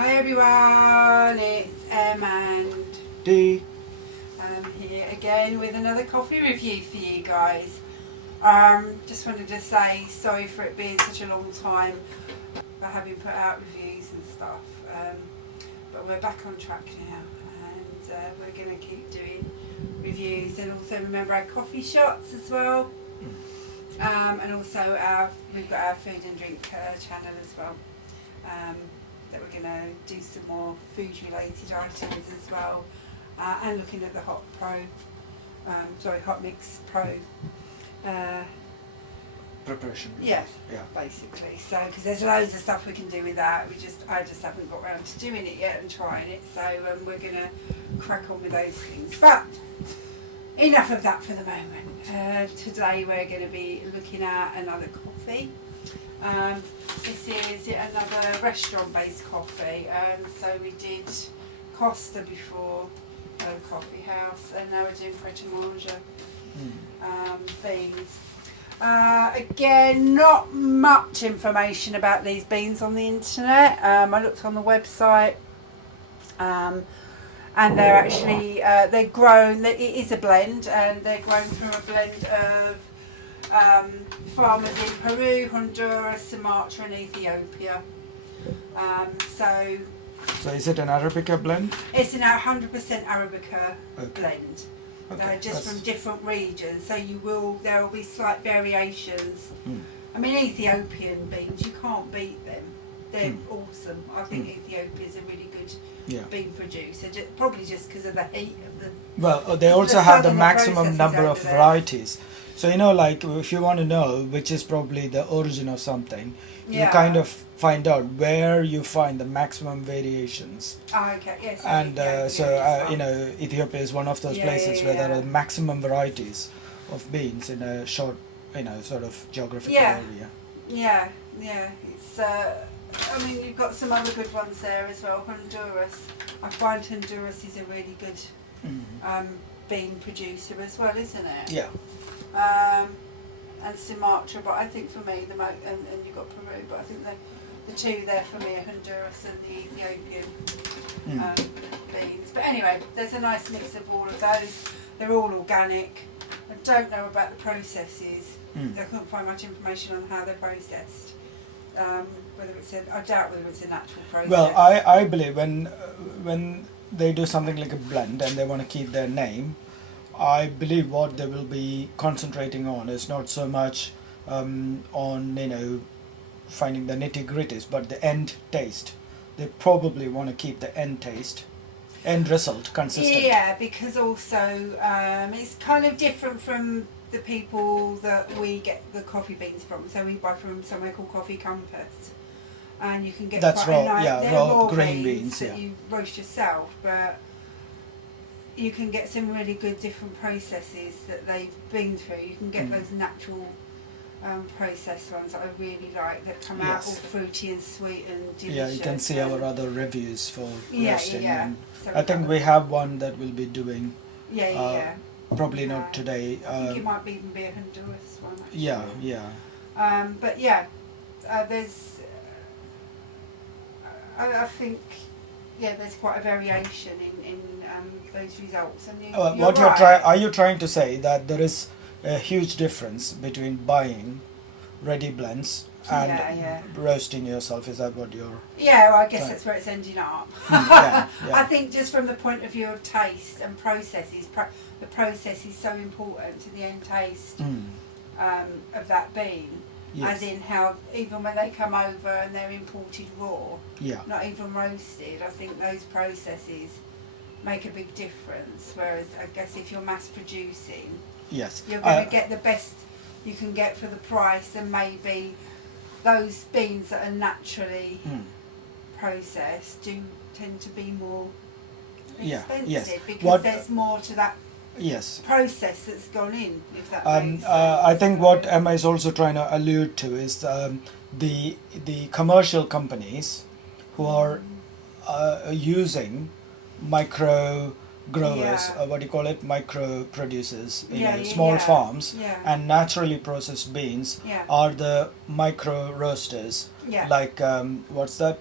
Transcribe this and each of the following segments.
Hi everyone, it's Em and Dee. I'm here again with another coffee review for you guys. Just wanted to say sorry for it being such a long time for having put out reviews and stuff, but we're back on track now and we're going to keep doing reviews, and also remember our coffee shots as well, and also we've got our food and drink channel as well. That we're going to do some more food related items as well, and looking at the Hot Mix Pro Preparation. yeah, Yeah. basically. So because there's loads of stuff we can do with that, I just haven't got around to doing it yet and trying it, so we're going to crack on with those things. But enough of that for the moment. Today we're going to be looking at another coffee. This is yet another restaurant-based coffee. So we did Costa before, Coffee House, and now we're doing PRET and MANGER beans. Again, not much information about these beans on the internet. I looked on the website, and they're actually they're grown. It is a blend, and they're grown from a blend of farmers in Peru, Honduras, Sumatra and Ethiopia. So is it an Arabica blend? It's an 100% Arabica Okay. blend. Okay. Just from different regions, so there will be slight variations. I mean, Ethiopian beans, you can't beat them. They're awesome. I think Ethiopia's a really good bean producer, probably just because of the heat of the. Well, they also have the southern maximum processes number of over there. varieties. So like if you want to know which is probably the origin of something, you kind of find out where you find the maximum variations. Oh, okay. Yes. And Ethiopia is one of those places where there are maximum varieties of beans in a short, sort of geographical area. Yeah. It's. I mean, you've got some other good ones there as well. Honduras. I find Honduras is a really good bean producer as well, isn't it? Yeah. And Sumatra, but I think for me and you've got Peru, but I think the two there for me are Honduras and the Ethiopian beans. But anyway, there's a nice mix of all of those. They're all organic. I don't know about the processes. I couldn't find much information on how they're processed. I doubt whether it's a natural process. Well, I believe when they do something like a blend and they want to keep their name, I believe what they will be concentrating on is not so much on finding the nitty-gritties, but the end taste. They probably want to keep the end result consistent. Yeah, because also it's kind of different from the people that we get the coffee beans from. So we buy from somewhere called Coffee Compass, and you can get raw green beans that you roast yourself, but you can get some really good different processes that they've been through. You can get those natural processed ones that I really like, that come out all fruity and sweet and delicious. Yeah, you can see our other reviews for roasting. Yeah. So I think we have one that we'll be doing. Yeah. Probably not today. I think it might even be a Honduras one. Actually. Yeah. But yeah, there's. I think. Yeah, there's quite a variation in those results. And are you trying to say that there is a huge difference between buying ready blends and roasting yourself? Is that what you're? Yeah, well, I guess that's where it's ending up. I think just from the point of view of taste and processes, the process is so important to the end taste of that bean. Yes. As in how even when they come over and they're imported raw, not even roasted, I think those processes make a big difference. Whereas I guess if you're mass producing, you're going to get the best you can get for the price, and maybe those beans that are naturally processed do tend to be more expensive because there's more to that process that's gone in, if that makes sense. I think what Emma is also trying to allude to is the commercial companies who are using micro growers, Yeah. what do you call it, micro producers, Yeah, small yeah. farms, Yeah. and naturally processed beans Yeah. are the micro roasters. Yeah. Like what's that?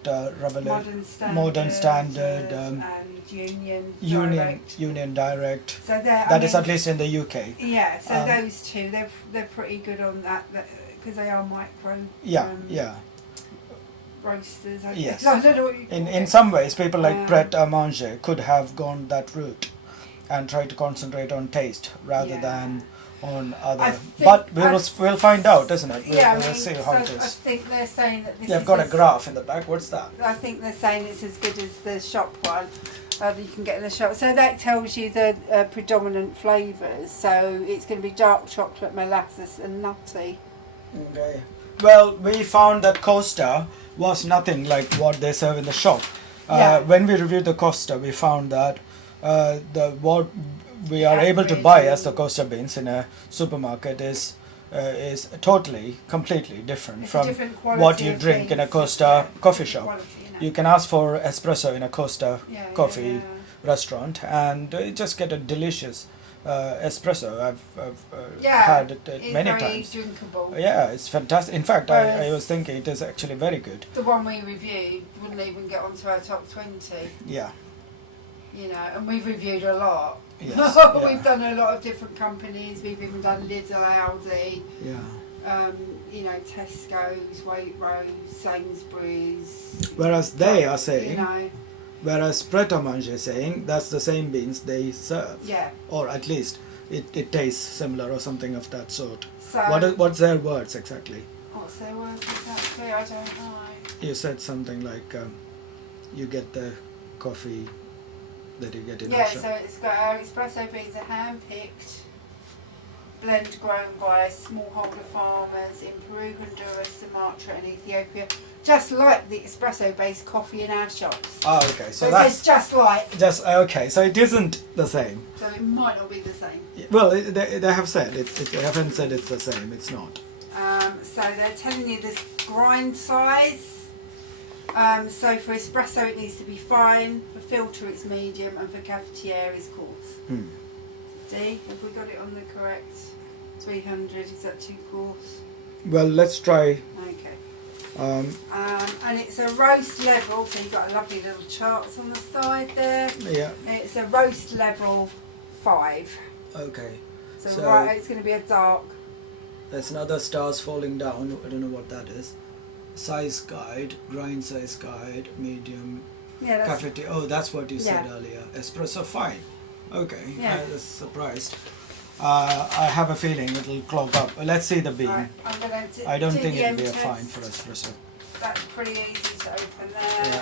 Modern Standard, and Union Union Direct. Union Direct. So they're, That is at least in the UK. Yeah, so Um, those two, they're pretty good on that because they are micro Yeah, yeah. roasters. I Yes. guess. I don't know what you call In it. some ways, people like Um, PRET or MANGER could have gone that route and try to concentrate on taste rather Yeah. than on I other. think- But we'll find out, isn't it? Yeah, We'll see how it I is. think they're saying that this They've is got a as- graph in the back. What's that? I think they're saying it's as good as the shop one that you can get in the shop. So that tells you the predominant flavours. So it's going to be dark chocolate, molasses, and nutty. Okay. Well, we found that Costa was nothing like what they serve in the shop. Yeah. When we reviewed the Costa, we found that what we are able to Average buy and- as the Costa beans in a supermarket is totally, completely different It's a from different quality what you of drink in a beans. Costa Yeah, coffee different shop. quality, You can ask for espresso in a Costa Yeah, coffee yeah. restaurant, and you just get a delicious espresso. I've Yeah, had it It's many very times. drinkable. Yeah, it's fantastic. In fact, I Whereas- was thinking it is actually very good. The one we reviewed wouldn't even get onto our top 20, Yeah. you know, and we've reviewed a lot. Yes. We've Yeah. done a lot of different companies. We've even done Lidl, Aldi, Yeah. you know, Tesco's, Waitrose, Sainsbury's. Whereas they are You saying, know, whereas Pret a Manger is saying that's the same beans they serve, yeah. or at least it tastes similar or something of that sort. So What's their words exactly? what's their word exactly? I don't know. You said something like you get the coffee that you get in Yeah, the shop. so it's got our espresso beans are hand-picked, blend grown by smallholder farmers in Peru, Honduras, Sumatra and Ethiopia, just like the espresso-based coffee in our shops. Oh, okay. So So it that's says just like, just okay. So it isn't the same. so it might not be the same. Well, they have said they haven't said it's the same. It's not. So they're telling you this grind size. So for espresso it needs to be fine, for filter it's medium, and for cafetiere is coarse. Hmm. D, have we got it on the correct 300? Is that too coarse? Well, let's try. Okay. Um, And it's a roast level, so you've got a lovely little charts on the side there. yeah. It's a roast level 5. Okay. So, So- right, it's going to be a dark. There's another stars falling down. I don't know what that is. Size guide, grind size guide, medium, Yeah, that's cafetiere. Oh, that's what you said Yeah. earlier. Espresso fine. Okay. Yeah. I was surprised. I have a feeling it'll clog up. Let's see the bean. right. I'm going to I don't do think the it'll be a M fine test. for espresso. That's pretty easy to open there. Yeah.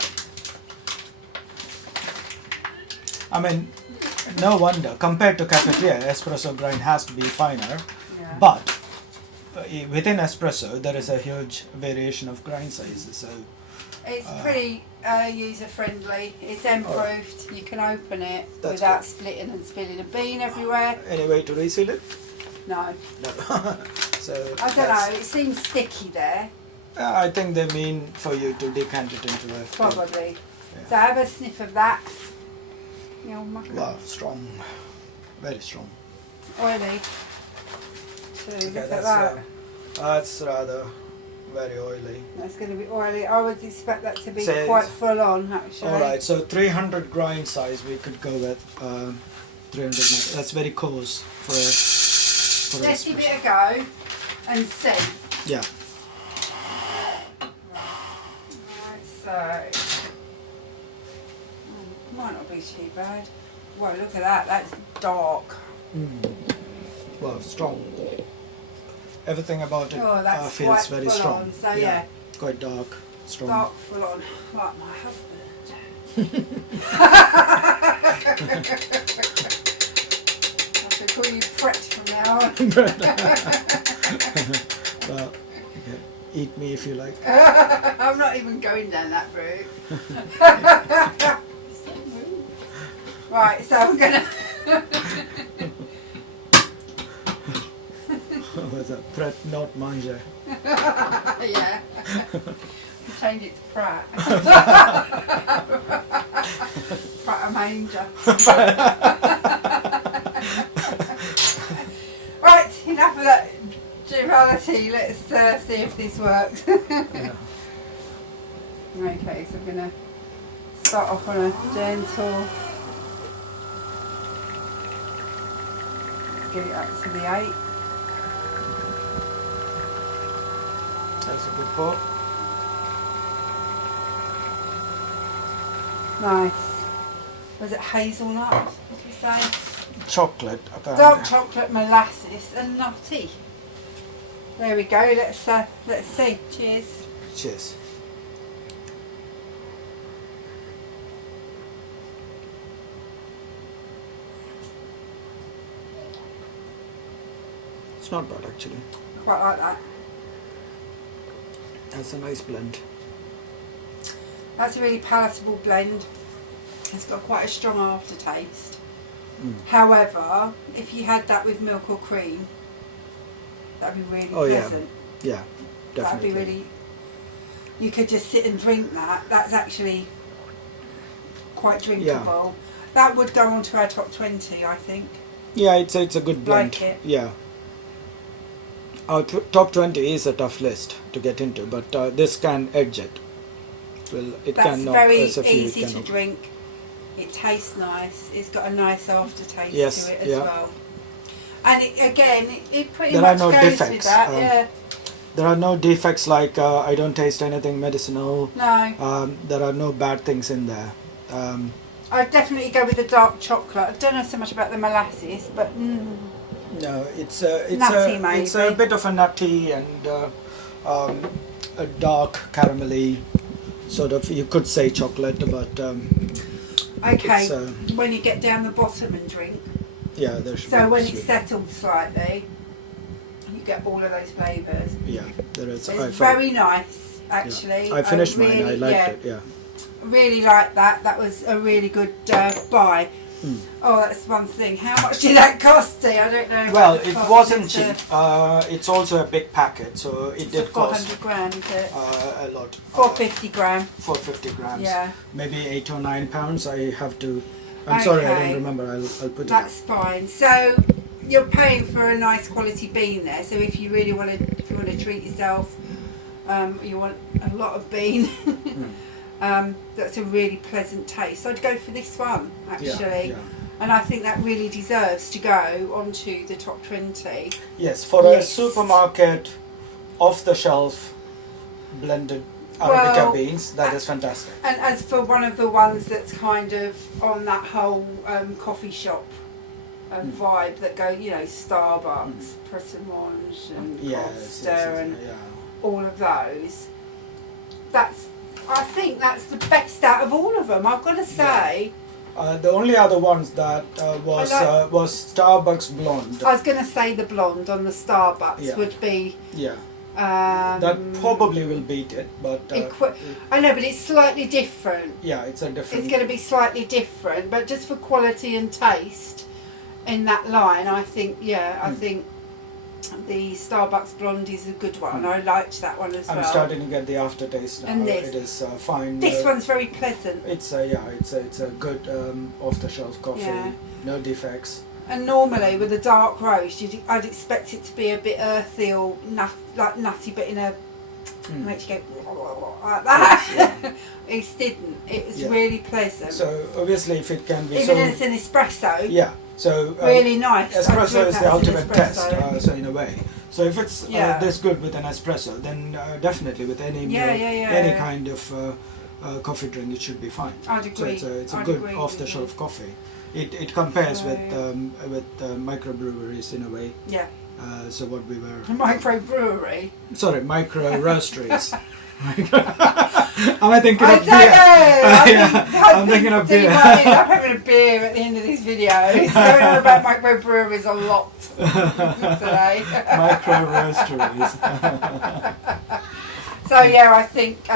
I mean, no wonder. Compared to cafetiere, espresso grind has to be finer. Yeah. But within espresso, there is a huge variation of grind sizes. So It's pretty user friendly. It's proofed. You can open it That's without good. splitting and spilling a bean everywhere. any way to reseal it? No, No. So I don't know. It seems sticky there. I think they mean for you to decant it into a Probably. Yeah. So have a sniff of that. You know, muck Wow, strong, very strong. oily. So Okay, look at that's that. that's rather very oily. That's going to be oily. I would expect that to be So quite full on, actually. All right, so 300 grind size we could go with. 300 micro. That's very coarse for a. Let's give it a go and see. Yeah. Right, so might not be too bad. Whoa, look at that. That's dark. Well, strong. Everything about it Oh, that's feels quite very full strong. on. So yeah, Quite dark, strong. dark full on, like my husband. I should call you PRET from now on. Well, okay. Eat me if you like. I'm not even going down that route. Right, so I'm gonna. What's that? Pret, not manger. Yeah. Change it to Pratt. Pratt a manger. this works. Yeah. Okay, so I'm going to start off on a gentle, get it up to the 8. That's a good pour. Nice. Was it hazelnut? What did we say? Chocolate, apparently. Dark chocolate, molasses, and nutty. There we go. Let's see. Cheers. Cheers. It's not bad actually. Quite like that. That's a nice blend. That's a really palatable blend. It's got quite a strong aftertaste. Mm. However, if you had that with milk or cream, that'd be really pleasant. Yeah, definitely. That'd be really. You could just sit and drink that. That's actually quite drinkable. That would go on to our top 20, I think. Yeah, it's a good blend. Like it. Yeah. Our top 20 is a tough list to get into, but this can edge it. Well, it That's can knock very us a few. easy to drink. It tastes nice. It's got a nice aftertaste to it as well. And it pretty There are much no goes defects. with that. Yeah. There are no defects like I don't taste anything medicinal. No. There are no bad things in there. I'd definitely go with the dark chocolate. I don't know so much about the molasses, but No, it's Nutty, maybe. it's a bit of a nutty and a dark caramelly sort of. You could say chocolate, but okay. it's, When you get down the bottom and drink, yeah, there should so be when sweet. it's settled slightly, you get all of those flavours. Yeah, there is. It's very nice, actually. Yeah. I finished mine. I liked yeah, it. Yeah. Really like that. That was a really good buy. Mm. Oh, that's one thing. How much did that cost you? I don't know. Well, about the it cost. wasn't It's cheap. It's also a big packet, so it It's did cost 400 gram, is it? a lot. 450 gram. 450 grams. Yeah. Maybe 8 or 9 pounds. I have to. I'm sorry, I Okay. don't remember. I'll put it. That's fine. So you're paying for a nice quality bean there. So if you really want to, treat yourself, you want a lot of bean. That's a really pleasant taste. I'd go for this one actually. Yeah. And I think that really deserves to go onto the top 20. Yes, for a supermarket, off-the-shelf, blended Arabica beans, that is fantastic. And as for one of the ones that's kind of on that whole coffee shop vibe that go, Starbucks, Pret and Costa and all of those, I think that's the best out of all of them, I've got to say. The only other ones that was Starbucks Blonde. I was going to say the blonde on the Starbucks would be. Yeah. That probably will beat it, but. I know, but it's slightly different. Yeah, it's a different. It's going to be slightly different, but just for quality and taste, in that line, I think. I think the Starbucks Blonde is a good one. I liked that one as well. I'm starting to get the aftertaste now. And this. It is fine. This one's very pleasant. It's a good off-the-shelf coffee. Yeah. No defects. And normally with a dark roast, I'd expect it to be a bit earthy or nutty, but in a makes you go like that. Yeah. It didn't. It was really pleasant. So obviously, if it can be even as an espresso. Yeah. So really nice. Espresso is the ultimate test. So in a way. So if it's this good with an espresso, then definitely with any kind of coffee drink, it should be fine. I'd agree. So it's a good off-the-shelf coffee. It compares with microbreweries in a way. Yeah. So what we were. Microbrewery. Sorry, micro roasteries. Am I thinking of beer? I'm thinking of beer. I'm having a beer at the end of this video. It's going on about microbreweries a lot today. Micro roasteries. So I think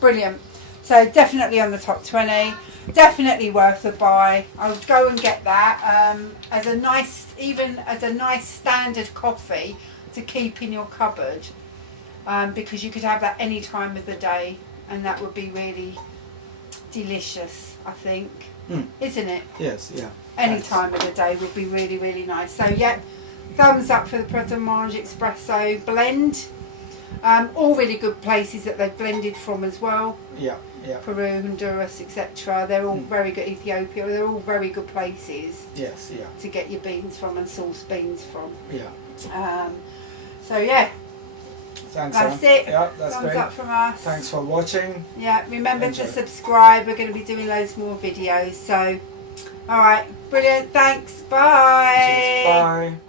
brilliant. So definitely on the top 20. Definitely worth a buy. I would go and get that as a nice standard coffee to keep in your cupboard. Because you could have that any time of the day, and that would be really delicious, I think. Isn't it? Yes, yeah. Any time of the day would be really, really nice. So thumbs up for the Pret a Manger Espresso blend. All really good places that they've blended from as well. Yeah, yeah. Peru, Honduras, etc. They're all very good. Ethiopia, they're all very good places. Yes, yeah. To get your beans from and source beans from. Yeah. So yeah. Thanks. That's it. Yeah, that's Thumbs great. up from us. Thanks for watching. Yeah, remember Enjoy. to subscribe. We're going to be doing loads more videos. So, alright, brilliant. Thanks. Bye. Cheers. Bye.